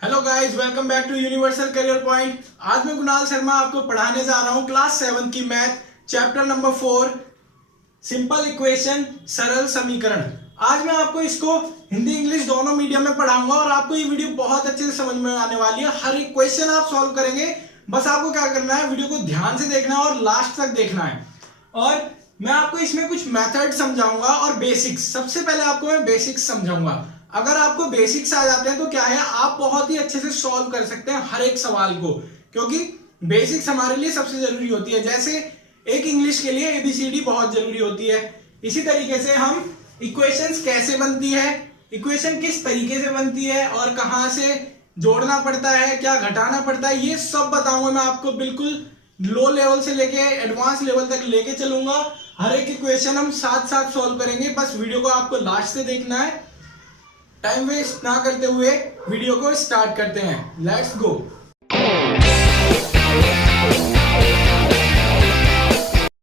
Hello guys, welcome back to Universal Career Point. आज मैं कुणाल शर्मा आपको पढ़ाने जा रहा हूं क्लास 7 की math chapter number 4 simple equation, सरल समीकरण। आज मैं आपको इसको हिंदी इंग्लिश दोनों मीडियम में पढ़ाऊंगा और आपको ये वीडियो बहुत अच्छे से समझ में आने वाली है। हर एक क्वेश्चन आप सॉल्व करेंगे। बस आपको क्या करना है, वीडियो को ध्यान से देखना है और लास्ट तक देखना है। और मैं आपको इसमें कुछ मेथड समझाऊंगा और बेसिक्स। सबसे पहले आपको मैं बेसिक्स समझाऊंगा। अगर आपको बेसिक्स आ जाते हैं तो क्या है, आप बहुत ही अच्छे से सॉल्व कर सकते हैं हर एक सवाल को, क्योंकि बेसिक्स हमारे लिए सबसे जरूरी होती है। जैसे एक इंग्लिश के लिए एबीसीडी बहुत जरूरी होती है, इसी तरीके से हम इक्वेशंस कैसे बनती है, इक्वेशन किस तरीके से बनती है और कहां से जोड़ना पड़ता है, क्या घटाना पड़ता है, ये सब बताऊंगा मैं आपको। बिल्कुल लो लेवल से लेके एडवांस लेवल तक लेके चलूंगा। हर एक इक्वेशन हम साथ साथ सॉल्व करेंगे। बस वीडियो को आपको लास्ट से देखना है। टाइम वेस्ट ना करते हुए वीडियो को स्टार्ट करते हैं। Let's go.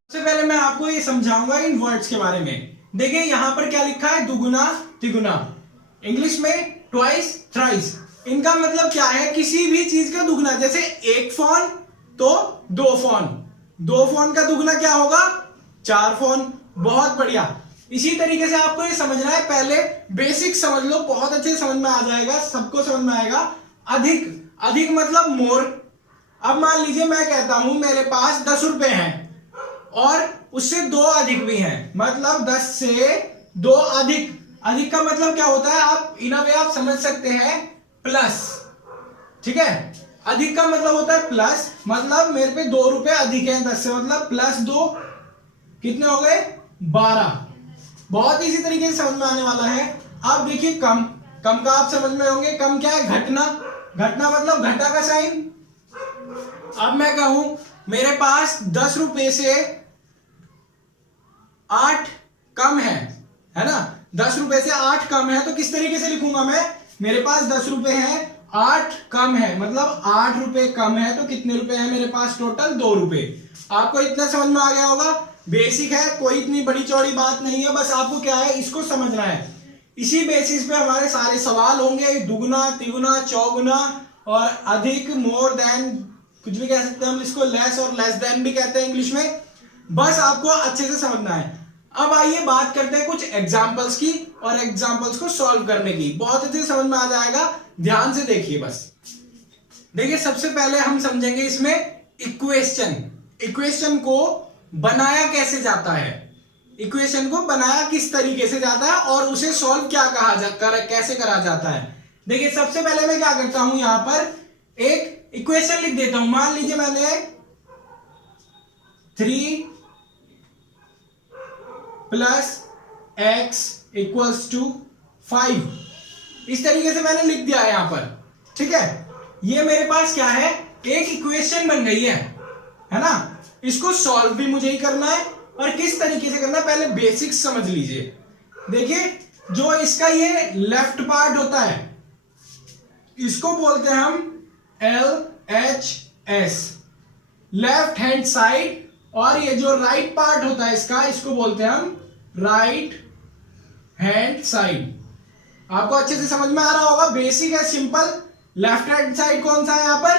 सबसे पहले मैं आपको ये समझाऊंगा इन वर्ड्स के बारे में। देखिए यहां पर क्या लिखा है, दुगुना तिगुना, इंग्लिश में ट्वाइस थ्राइस। इनका मतलब क्या है, किसी भी चीज का दुगुना। जैसे एक फोन तो दो फोन, दो फोन का दुगुना क्या होगा, चार फोन। बहुत बढ़िया। इसी तरीके से आपको ये समझना है, पहले बेसिक समझ लो, बहुत अच्छे से समझ में आ जाएगा, सबको समझ में आएगा। अधिक, अधिक मतलब मोर। अब मान लीजिए मैं कहता हूं मेरे पास 10 रुपए हैं और उससे दो अधिक भी हैं, मतलब 10 से दो अधिक। अधिक का मतलब क्या होता है, आप इन अ वे आप समझ सकते हैं, प्लस। ठीक है, अधिक का मतलब होता है प्लस, मतलब मेरे पे 2 रुपए अधिक हैं 10 से, मतलब प्लस 2 कितने हो गए, 12। बहुत इसी तरीके से समझ में आने वाला है। अब देखिए कम, कम का आप समझ में होंगे, कम क्या है, घटना। घटना मतलब घटा का साइन। अब मैं कहूं मेरे पास 10 रुपए से 8 कम है ना, 10 रुपए से 8 कम है, तो किस तरीके से लिखूंगा मैं, मेरे पास 10 रुपए हैं, 8 कम है, मतलब 8 रुपए कम है, तो कितने रुपए हैं मेरे पास, टोटल 2 रुपए। आपको इतना समझ में आ गया होगा। बेसिक है, कोई इतनी बड़ी चौड़ी बात नहीं है, बस आपको क्या है, इसको समझना है। इसी बेसिस पे हमारे सारे सवाल होंगे, दुगुना तिगुना चौगुना और अधिक, मोर देन, कुछ भी कह सकते हैं हम इसको, लेस और लेस देन भी कहते हैं इंग्लिश में। बस आपको अच्छे से समझना है। अब आइए बात करते हैं कुछ एग्जांपल्स की और एग्जांपल्स को सॉल्व करने की। बहुत अच्छे से समझ में आ जाएगा, ध्यान से देखिए। बस देखिए, सबसे पहले हम समझेंगे इसमें इक्वेशन। इक्वेशन को बनाया कैसे जाता है, इक्वेशन को बनाया किस तरीके से जाता है और उसे सॉल्व क्या कहा जाता है, कैसे करा जाता है। देखिए सबसे पहले मैं क्या करता हूं, यहां पर एक इक्वेशन लिख देता हूं। मान लीजिए मैंने 3 + x = 5, इस तरीके से मैंने लिख दिया है यहां पर। ठीक है, ये मेरे पास क्या है, एक इक्वेशन बन गई है ना। इसको सॉल्व भी मुझे ही करना है और किस तरीके से करना है, पहले बेसिक्स समझ लीजिए। देखिए जो इसका ये लेफ्ट पार्ट होता है, इसको बोलते हैं हम LHS, लेफ्ट हैंड साइड। और ये जो राइट पार्ट होता है इसका, इसको बोलते हैं हम राइट हैंड साइड। आपको अच्छे से समझ में आ रहा होगा, बेसिक है, सिंपल। लेफ्ट हैंड साइड कौन सा है यहां पर,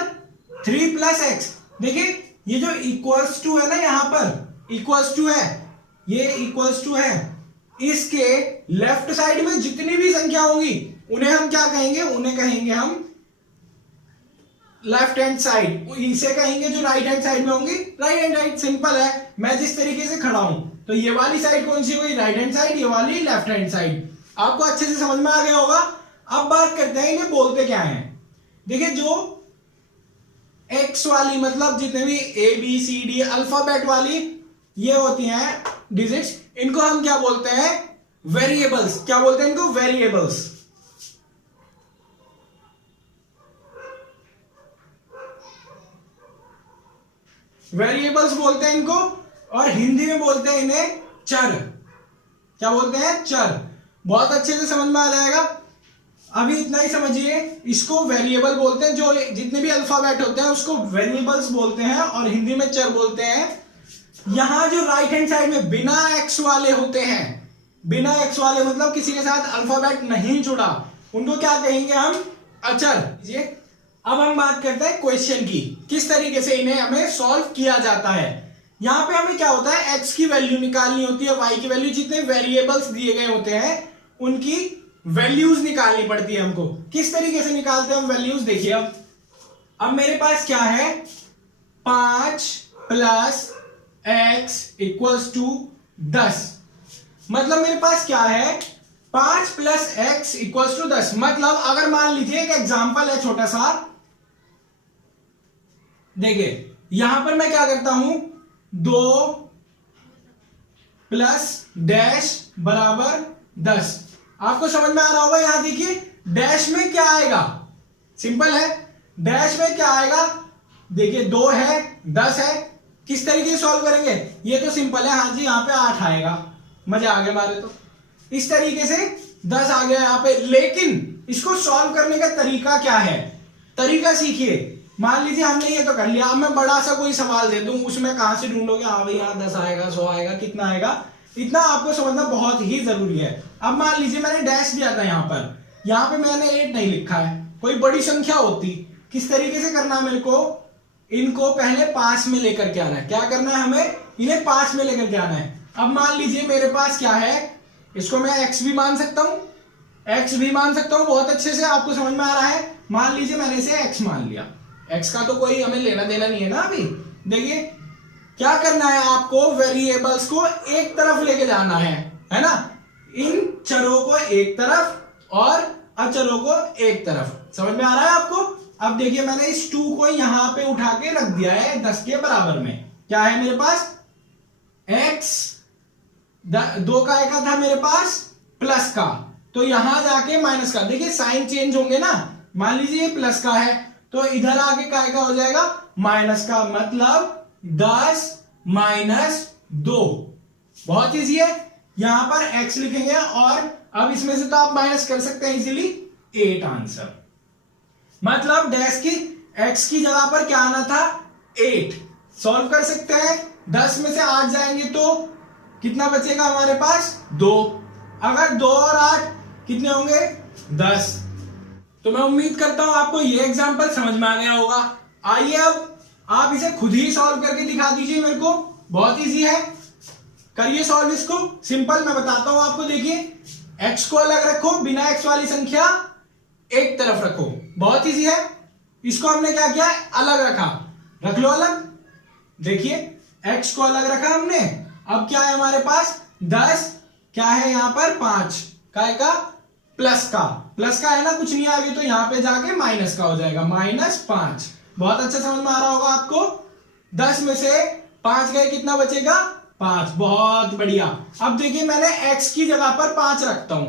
3 + x। देखिए ये जो इक्वल्स टू है ना, यहां पर इक्वल्स टू है, ये इक्वल्स टू है, इसके लेफ्ट साइड में जितनी भी संख्या होगी उन्हें हम क्या कहेंगे, उन्हें कहेंगे हम लेफ्ट हैंड साइड। इसे कहेंगे जो राइट हैंड साइड में होंगी राइट हैंड साइड। सिंपल है, मैं जिस तरीके से खड़ा हूं, तो ये वाली साइड कौन सी हुई, राइट हैंड साइड, ये वाली लेफ्ट हैंड साइड। आपको अच्छे से समझ में आ गया होगा। अब बात करते हैं इन्हें बोलते क्या है। देखिए जो एक्स वाली, मतलब जितने भी ABCD अल्फाबेट वाली ये होती हैं डिजिट्स, इनको हम क्या बोलते हैं, वेरिएबल्स। क्या बोलते हैं इनको, वेरिएबल्स। वेरिएबल्स बोलते हैं इनको, और हिंदी में बोलते हैं इन्हें चर। क्या बोलते हैं, चर। बहुत अच्छे से समझ में आ जाएगा। अभी इतना ही समझिए, इसको वेरिएबल बोलते हैं, जो जितने भी अल्फाबेट होते हैं उसको वेरिएबल्स बोलते हैं और हिंदी में चर बोलते हैं। यहां जो राइट हैंड साइड में बिना एक्स वाले होते हैं, बिना एक्स वाले मतलब किसी के साथ अल्फाबेट नहीं जुड़ा, उनको क्या कहेंगे हम, अचर। अब हम बात करते हैं क्वेश्चन की, किस तरीके से इन्हें हमें सॉल्व किया जाता है। यहां पे हमें क्या होता है, x की वैल्यू निकालनी होती है, y की वैल्यू, जितने वेरिएबल्स दिए गए होते हैं उनकी वैल्यूज निकालनी पड़ती है हमको। किस तरीके से निकालते हैं हम वैल्यूज, देखिए अब मेरे पास क्या है, 5 प्लस x इक्वल्स टू 10। मतलब मेरे पास क्या है, 5 प्लस एक्स इक्वल्स टू 10। मतलब अगर मान लीजिए एक एग्जांपल है छोटा सा, देखिए यहां पर मैं क्या करता हूं, 2 प्लस डैश बराबर 10। आपको समझ में आ रहा होगा। यहां देखिए डैश में क्या आएगा, सिंपल है, डैश में क्या आएगा, देखिए 2 है 10 है। किस तरीके से सॉल्व करेंगे, ये तो सिंपल है, हाँ जी यहाँ पे 8 आएगा, मजा आ गया हमारे। तो इस तरीके से 10 आ गया यहाँ पे। लेकिन इसको सॉल्व करने का तरीका क्या है, तरीका सीखिए। मान लीजिए हमने ये तो कर लिया, अब मैं बड़ा सा कोई सवाल दे दूं, उसमें कहां से ढूंढोगे, हाँ भाई यहाँ 10 आएगा, 100 आएगा, कितना आएगा, इतना आपको समझना बहुत ही जरूरी है। अब मान लीजिए मैंने डैश दिया था यहाँ पे मैंने 8 नहीं लिखा है, कोई बड़ी संख्या होती, किस तरीके से करना है मेरे को, इनको पहले पास में लेकर के आना है। क्या करना है हमें, इन्हें पास में लेकर के आना है। अब मान लीजिए मेरे पास क्या है, इसको मैं x भी मान सकता हूं, x भी मान सकता हूं, बहुत अच्छे से आपको समझ में आ रहा है। मान लीजिए मैंने इसे x मान लिया, x का तो कोई हमें लेना देना नहीं है ना अभी। देखिए क्या करना है, आपको वेरिएबल्स को एक तरफ लेके जाना है ना, इन चरों को एक तरफ और अचरों को एक तरफ। समझ में आ रहा है आपको। अब देखिए मैंने इस 2 को यहां पे उठा के रख दिया है 10 के बराबर में। क्या है मेरे पास, x 2 का एक था मेरे पास प्लस का, तो यहां जाके माइनस का, देखिए साइन चेंज होंगे ना। मान लीजिए ये प्लस का है तो इधर आके काय का हो जाएगा, माइनस का। मतलब 10 माइनस 2, बहुत इजी है। यहां पर x लिखेंगे और अब इसमें से तो आप माइनस कर सकते हैं इजीली, 8 आंसर। मतलब डैश की x की जगह पर क्या आना था, 8। सॉल्व कर सकते हैं, 10 में से 8 जाएंगे तो कितना बचेगा हमारे पास, 2। अगर 2 और 8 कितने होंगे, 10। तो मैं उम्मीद करता हूं आपको ये एग्जांपल समझ में आ गया होगा। आइए अब आप इसे खुद ही सॉल्व करके दिखा दीजिए मेरे को, बहुत इजी है, करिए सॉल्व इसको। सिंपल मैं बताता हूं आपको, देखिए x को अलग रखो, बिना x वाली संख्या एक तरफ रखो, बहुत इजी है। इसको हमने क्या किया, अलग रखा, रख लो अलग। देखिए x को अलग रखा हमने। अब क्या है हमारे पास, 10 क्या है यहां पर, 5 का प्लस का है ना, कुछ नहीं आएगी तो यहां पे जाके माइनस का हो जाएगा, -5। बहुत अच्छा समझ में आ रहा होगा आपको। 10 में से 5 गए, कितना बचेगा, 5। बहुत बढ़िया। अब देखिए मैंने x की जगह पर 5 रखता हूं,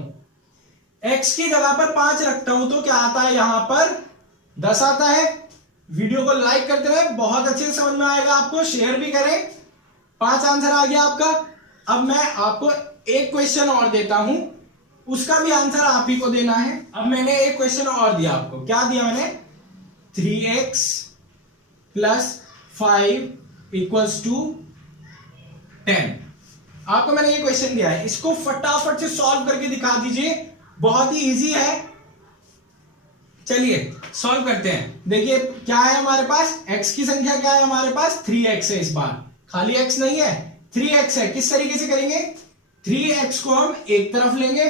x की जगह पर 5 रखता हूं तो क्या आता है, यहां पर 10 आता है। वीडियो को लाइक करते रहे, बहुत अच्छे से समझ में आएगा आपको, शेयर भी करें। 5 आंसर आ गया आपका। अब मैं आपको एक क्वेश्चन और देता हूं, उसका भी आंसर आप ही को देना है। अब मैंने एक क्वेश्चन और दिया आपको, क्या दिया मैंने, 3x प्लस 5 इक्वल्स टू 10। आपको मैंने ये क्वेश्चन दिया है, इसको फटाफट से सॉल्व करके दिखा दीजिए, बहुत ही इजी है। चलिए सॉल्व करते हैं। देखिए क्या है हमारे पास, x की संख्या क्या है हमारे पास, 3x है। इस बार खाली x नहीं है, 3x है। किस तरीके से करेंगे, 3x को हम एक तरफ लेंगे,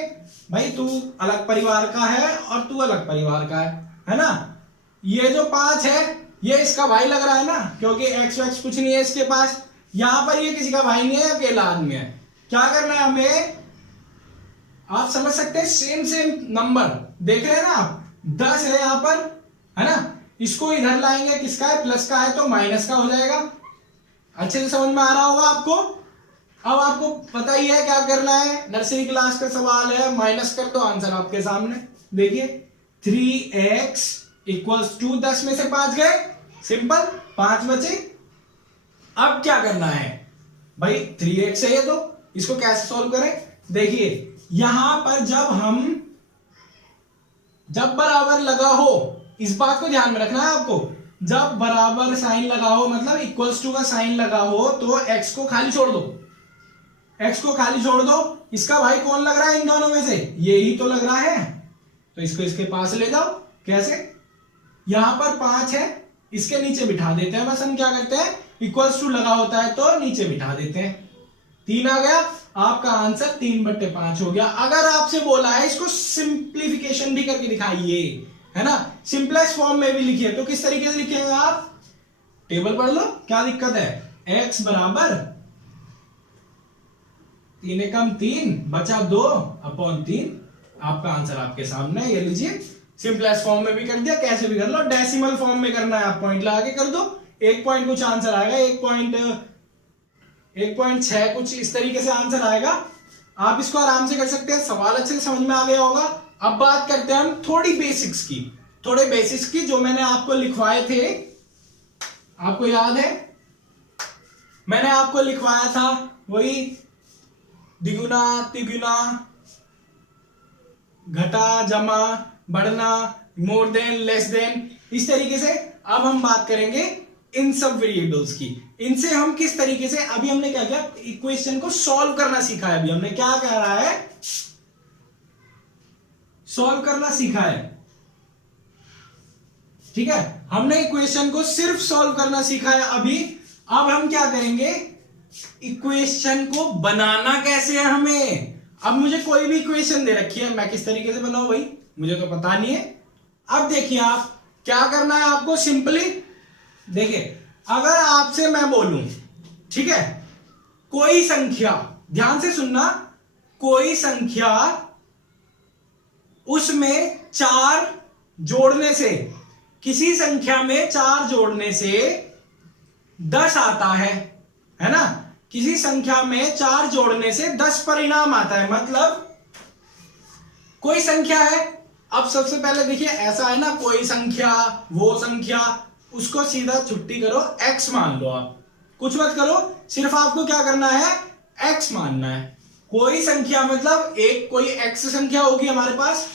भाई तू अलग परिवार का है और तू अलग परिवार का है ना। ये जो 5 है ये इसका भाई लग रहा है ना, क्योंकि x वैक्स कुछ नहीं है इसके पास। यहां पर ये किसी का भाई नहीं है, अकेला आदमी है। क्या करना है हमें, आप समझ सकते हैं, सेम नंबर देख रहे हैं ना आप, 10 है यहां पर, है ना। इसको इधर लाएंगे, किसका है, प्लस का है तो माइनस का हो जाएगा। अच्छे से समझ में आ रहा होगा आपको। अब आपको पता ही है क्या करना है, नर्सरी क्लास का सवाल है, माइनस कर तो आंसर आपके सामने। देखिए 3x इक्वल्स टू 10 में से 5 गए, सिंपल, 5 बचे। अब क्या करना है भाई, 3x है ये, तो इसको कैसे सॉल्व करें। देखिए यहां पर जब बराबर लगा हो, इस बात को ध्यान में रखना है आपको, जब बराबर साइन लगा हो, मतलब इक्वल्स टू का साइन लगा हो, तो x को खाली छोड़ दो, x को खाली छोड़ दो। इसका भाई कौन लग रहा है इन दोनों में से, ये ही तो लग रहा है, तो इसको इसके पास ले जाओ, कैसे, यहां पर 5 है, इसके नीचे बिठा देते हैं, बस हम क्या करते हैं इक्वल्स टू लगा होता है तो नीचे बिठा देते हैं, 3 आ गया, आपका आंसर 3/5 हो गया। अगर आपसे बोला है इसको सिंप्लीफिकेशन भी करके दिखाइए, है ना, सिंपलेस्ट फॉर्म में भी लिखिए, तो किस तरीके से लिखेंगे आप, टेबल पढ़ लो, क्या दिक्कत है, x बराबर 3 एकम 3 बचा 2/3, आपका आंसर आपके सामने, ये लीजिए, सिंपलेस्ट फॉर्म में भी कर दिया, कैसे भी कर लो, डेसिमल फॉर्म में करना है आप पॉइंट लगा के कर दो, 1 पॉइंट कुछ आंसर आएगा, 1.6 कुछ इस तरीके से आंसर आएगा। आप इसको आराम से कर सकते हैं, सवाल अच्छे से समझ में आ गया होगा। अब बात करते हैं हम थोड़े बेसिक्स की, जो मैंने आपको लिखवाए थे, आपको याद है मैंने आपको लिखवाया था, वही द्विगुना तिगुना, घटा जमा बढ़ना, मोर देन लेस देन, इस तरीके से। अब हम बात करेंगे इन सब वेरिएबल्स की, इनसे हम किस तरीके से, अभी हमने क्या किया, इक्वेशन को सॉल्व करना सीखा है, अभी हमने क्या कह रहा है, सॉल्व करना सीखा है, ठीक है, हमने इक्वेशन को सिर्फ सॉल्व करना सीखा है अभी। अब हम क्या करेंगे, इक्वेशन को बनाना कैसे है हमें। अब मुझे कोई भी इक्वेशन दे रखी है, मैं किस तरीके से बनाऊं भाई, मुझे तो पता नहीं है। अब देखिए आप क्या करना है आपको, सिंपली देखिए, अगर आपसे मैं बोलूं, ठीक है, कोई संख्या, ध्यान से सुनना, कोई संख्या उसमें 4 जोड़ने से, किसी संख्या में 4 जोड़ने से 10 आता है ना, किसी संख्या में 4 जोड़ने से 10 परिणाम आता है, मतलब कोई संख्या है। अब सबसे पहले देखिए, ऐसा है ना, कोई संख्या, वो संख्या, उसको सीधा छुट्टी करो, x मान लो, आप कुछ मत करो, सिर्फ आपको क्या करना है, x मानना है। कोई संख्या मतलब एक कोई x संख्या होगी हमारे पास,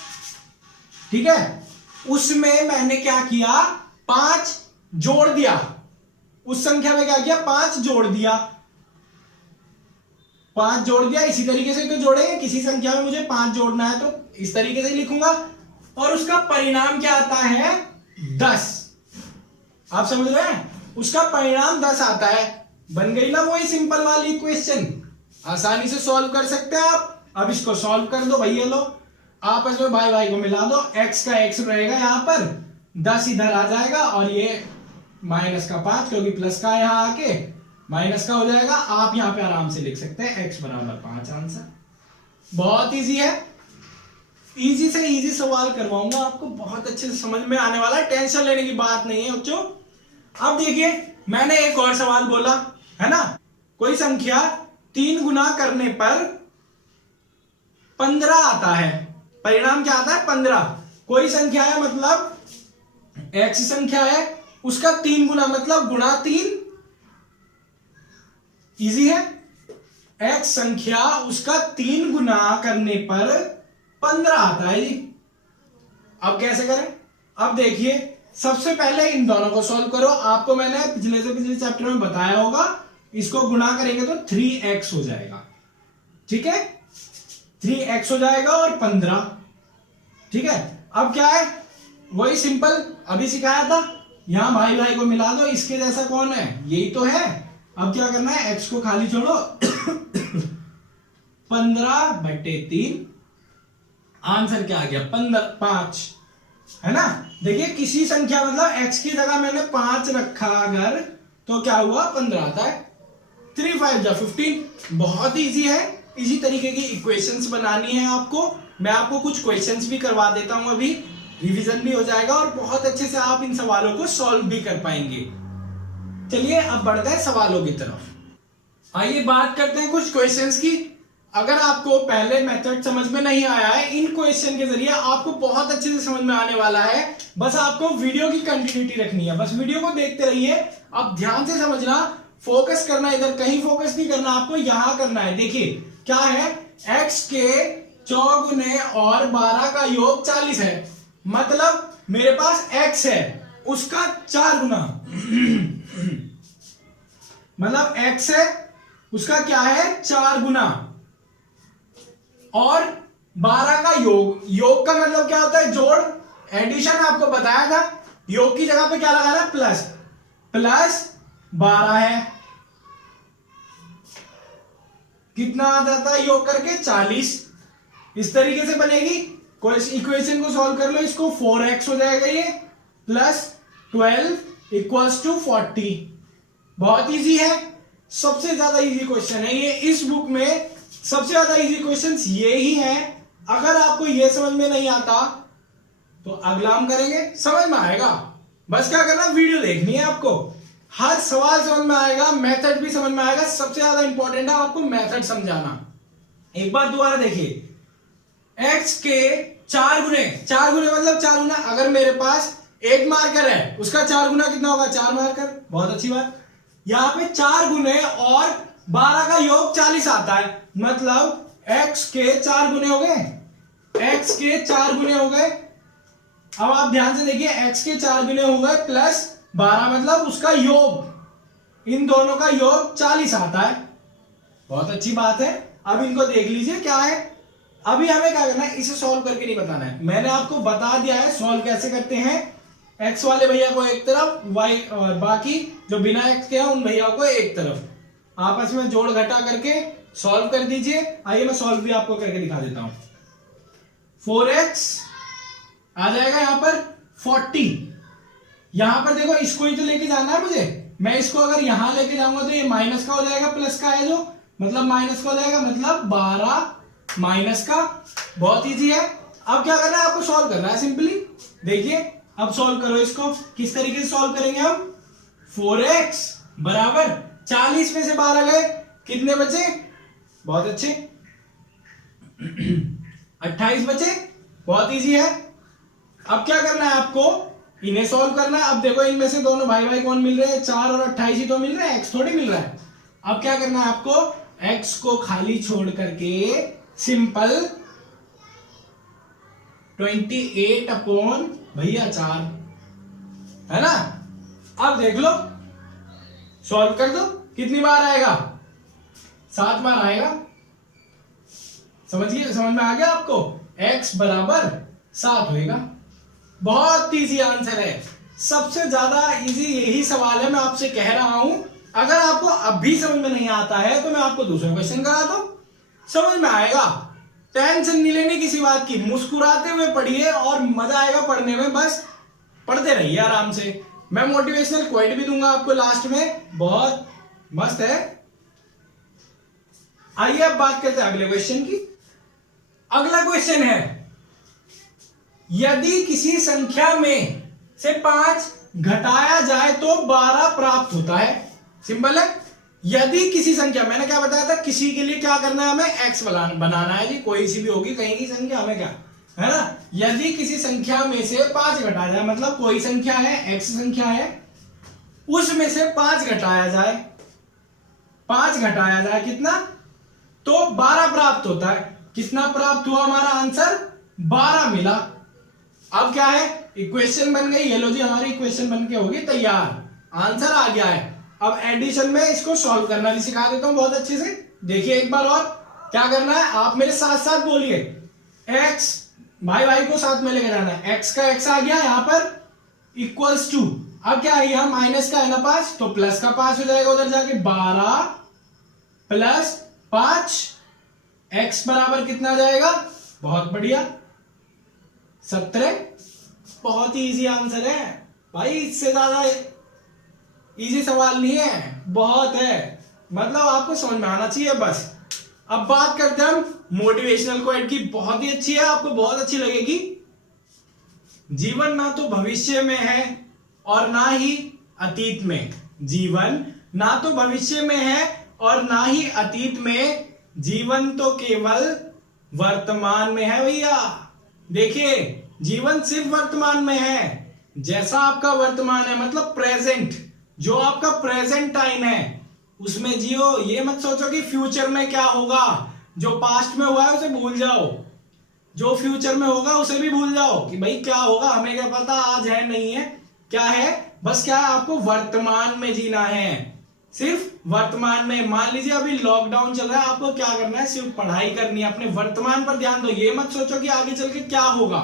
ठीक है, उसमें मैंने क्या किया, 5 जोड़ दिया, उस संख्या में क्या किया, 5 जोड़ दिया, 5 जोड़ दिया, इसी तरीके से तो जोड़ेंगे, किसी संख्या में मुझे 5 जोड़ना है तो इस तरीके से लिखूंगा, और उसका परिणाम क्या आता है, 10। आप समझ रहे हैं, उसका परिणाम 10 आता है, बन गई ना वही सिंपल वाली इक्वेशन, आसानी से सॉल्व कर सकते हैं आप। अब इसको सॉल्व कर दो भैया, लो आपस में भाई भाई को मिला दो, x का x रहेगा यहां पर, 10 इधर आ जाएगा, और ये माइनस का 5, क्योंकि प्लस का यहां आके माइनस का हो जाएगा। आप यहां पे आराम से लिख सकते हैं x बराबर 5 आंसर। बहुत इजी है, इजी से इजी सवाल करवाऊंगा आपको, बहुत अच्छे से समझ में आने वाला है, टेंशन लेने की बात नहीं है बच्चों। अब देखिए, मैंने एक और सवाल बोला है ना, कोई संख्या 3 गुना करने पर 15 आता है, परिणाम क्या आता है, 15। कोई संख्या है, मतलब x संख्या है, उसका 3 गुना मतलब गुणा 3, इजी है, x संख्या उसका 3 गुना करने पर 15 आता है जी। अब कैसे करें, अब देखिए, सबसे पहले इन दोनों को सॉल्व करो, आपको मैंने पिछले से पिछले चैप्टर में बताया होगा, इसको गुणा करेंगे तो 3x हो जाएगा, ठीक है, 3x हो जाएगा और 15, ठीक है। अब क्या है, वही सिंपल अभी सिखाया था, यहां भाई भाई को मिला दो, इसके जैसा कौन है, यही तो है। अब क्या करना है, x को खाली छोड़ो 15/3, आंसर क्या आ गया, 5, है ना। देखिए, किसी संख्या मतलब x की जगह मैंने 5 रखा अगर, तो क्या हुआ, 15 आता है, 3 5 जा 15। बहुत इजी है, इसी तरीके की इक्वेशंस बनानी है आपको, मैं आपको कुछ क्वेश्चंस भी करवा देता हूं, अभी रिवीजन भी हो जाएगा, और बहुत अच्छे से आप इन सवालों को सॉल्व भी कर पाएंगे। चलिए अब बढ़ते हैं सवालों की तरफ। आइए बात करते हैं कुछ क्वेश्चंस की। अगर आपको पहले मेथड समझ में नहीं आया है, इन क्वेश्चन के जरिए आपको बहुत अच्छे से समझ में आने वाला है। बस आपको वीडियो की कंटिन्यूटी रखनी है, बस वीडियो को देखते रहिए, आप ध्यान से समझना, फोकस करना, इधर कहीं फोकस नहीं करना, आपको यहां करना है। देखिए क्या है, x के 4 गुने और 12 का योग 40 है, मतलब मेरे पास x है उसका 4 गुना मतलब x है उसका क्या है, 4 गुना, और 12 का योग, योग का मतलब क्या होता है, जोड़, एडिशन आपको बताया था, योग की जगह पे क्या लगाना है, प्लस, प्लस 12 है, कितना आ जाता है योग करके 40। इस तरीके से बनेगी। कोई इक्वेशन को सॉल्व कर लो, इसको 4x हो जाएगा ये, प्लस 12 इक्वल्स टू 40। बहुत इजी है, सबसे ज्यादा इजी क्वेश्चन है ये। इस बुक में सबसे ज्यादा इजी क्वेश्चन ये ही है। अगर आपको ये समझ में नहीं आता तो अगला हम करेंगे, समझ में आएगा। बस क्या करना, वीडियो देखनी है आपको, हर सवाल समझ में आएगा, मेथड भी समझ में आएगा। सबसे ज्यादा इंपॉर्टेंट है आपको मेथड समझाना। एक बार दोबारा देखिए, x के 4 गुने मतलब 4 गुना। अगर मेरे पास एक मार्कर है, उसका 4 गुना कितना होगा, 4 मार्कर। बहुत अच्छी बात। यहां पे 4 गुने और 12 का योग 40 आता है, मतलब x के 4 गुने हो गए, x के 4 गुने हो गए। अब आप ध्यान से देखिए, x के 4 गुने हो गए प्लस 12, मतलब उसका योग, इन दोनों का योग 40 आता है। बहुत अच्छी बात है। अब इनको देख लीजिए क्या है। अभी हमें क्या करना है, इसे सॉल्व करके नहीं बताना है, मैंने आपको बता दिया है सॉल्व कैसे करते हैं। x वाले भैया को एक तरफ, y और बाकी जो बिना x के हैं उन भैया को एक तरफ, आपस में जोड़ घटा करके सॉल्व कर दीजिए। आइए मैं सॉल्व भी आपको करके दिखा देता हूं। 4x आ जाएगा यहां पर 40। यहां पर देखो, इसको ही तो लेके जाना है मुझे। मैं इसको अगर यहां लेके जाऊंगा तो ये माइनस का हो जाएगा, प्लस का है जो, मतलब माइनस का हो जाएगा, मतलब 12 माइनस का। बहुत इजी है। अब क्या करना है, आपको सॉल्व करना है सिंपली। देखिए अब सॉल्व करो इसको। किस तरीके से सॉल्व करेंगे हम, 4x बराबर 40 में से 12 गए, कितने बचे, बहुत अच्छे 28 बचे। बहुत इजी है। अब क्या करना है आपको, इन्हें सॉल्व करना है। अब देखो इनमें से दोनों भाई भाई कौन मिल रहे हैं, 4 और 28 ही तो मिल रहे हैं, x थोड़ी मिल रहा है। अब क्या करना है आपको, x को खाली छोड़ करके सिंपल 28 अपॉन भैया 4 है ना। अब देख लो, सॉल्व कर दो, कितनी बार आएगा, 7 बार आएगा। समझ में आ गया आपको, x बराबर 7 होएगा। बहुत इजी आंसर है, सबसे ज्यादा इजी यही सवाल है। मैं आपसे कह रहा हूं, अगर आपको अभी समझ में नहीं आता है तो मैं आपको दूसरा क्वेश्चन कराता हूं, समझ में आएगा। टेंशन नहीं लेनी किसी बात की, मुस्कुराते हुए पढ़िए और मजा आएगा पढ़ने में। बस पढ़ते रहिए आराम से। मैं मोटिवेशनल क्वाइट भी दूंगा आपको लास्ट में, बहुत मस्त है। आइए अब बात करते हैं अगले क्वेश्चन की। अगला क्वेश्चन है, यदि किसी संख्या में से 5 घटाया जाए तो 12 प्राप्त होता है। सिंपल है। यदि किसी संख्या, मैंने क्या बताया था, किसी के लिए क्या करना है, हमें x बनाना है जी, कोई सी भी होगी, कहीं की संख्या, हमें क्या है ना। यदि किसी संख्या में से 5 घटाया जाए, मतलब कोई संख्या है, x संख्या है, उसमें से 5 घटाया जाए, 5 घटाया जाए कितना, तो 12 प्राप्त होता है। कितना प्राप्त हुआ, हमारा आंसर 12 मिला। अब क्या है, इक्वेशन बन गई, ये लो जी हमारी इक्वेशन बन के होगी तैयार, आंसर आ गया है। अब एडिशन में इसको सॉल्व करना भी सिखा देता हूं बहुत अच्छे से। देखिए एक बार और, क्या करना है, आप मेरे साथ साथ बोलिए, x, भाई भाई को साथ में लेके जाना है, x का x आ गया यहां पर इक्वल्स टू, अब क्या है, यहां माइनस का है ना 5, तो प्लस का 5 हो जाएगा उधर जाके, 12 प्लस 5, x बराबर कितना आ जाएगा, बहुत बढ़िया 17। बहुत ही इजी आंसर है भाई, इससे ज्यादा इजी सवाल नहीं है, बहुत है, मतलब आपको समझ में आना चाहिए बस। अब बात करते हैं हम मोटिवेशनल क्वाइट की, बहुत ही अच्छी है, आपको बहुत अच्छी लगेगी। जीवन ना तो भविष्य में है और ना ही अतीत में, जीवन ना तो भविष्य में है और ना ही अतीत में, जीवन तो केवल वर्तमान में है भैया। देखिए जीवन सिर्फ वर्तमान में है, जैसा आपका वर्तमान है मतलब प्रेजेंट, जो आपका प्रेजेंट टाइम है उसमें जियो। ये मत सोचो कि फ्यूचर में क्या होगा, जो पास्ट में हुआ है उसे भूल जाओ, जो फ्यूचर में होगा उसे भी भूल जाओ कि भाई क्या होगा हमें क्या पता, आज है नहीं है, क्या है, बस क्या है, आपको वर्तमान में जीना है, सिर्फ वर्तमान में। मान लीजिए अभी लॉकडाउन चल रहा है, आपको क्या करना है, सिर्फ पढ़ाई करनी है, अपने वर्तमान पर ध्यान दो। ये मत सोचो कि आगे चल के क्या होगा,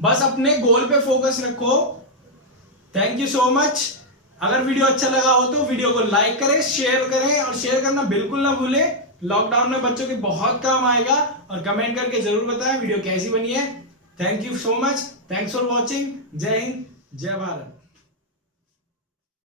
बस अपने गोल पे फोकस रखो। Thank you so much. अगर वीडियो अच्छा लगा हो तो वीडियो को लाइक करें, शेयर करें, और शेयर करना बिल्कुल ना भूलें। लॉकडाउन में बच्चों के बहुत काम आएगा। और कमेंट करके जरूर बताएं वीडियो कैसी बनी है। Thank you so much. Thanks for watching. जय हिंद, जय भारत।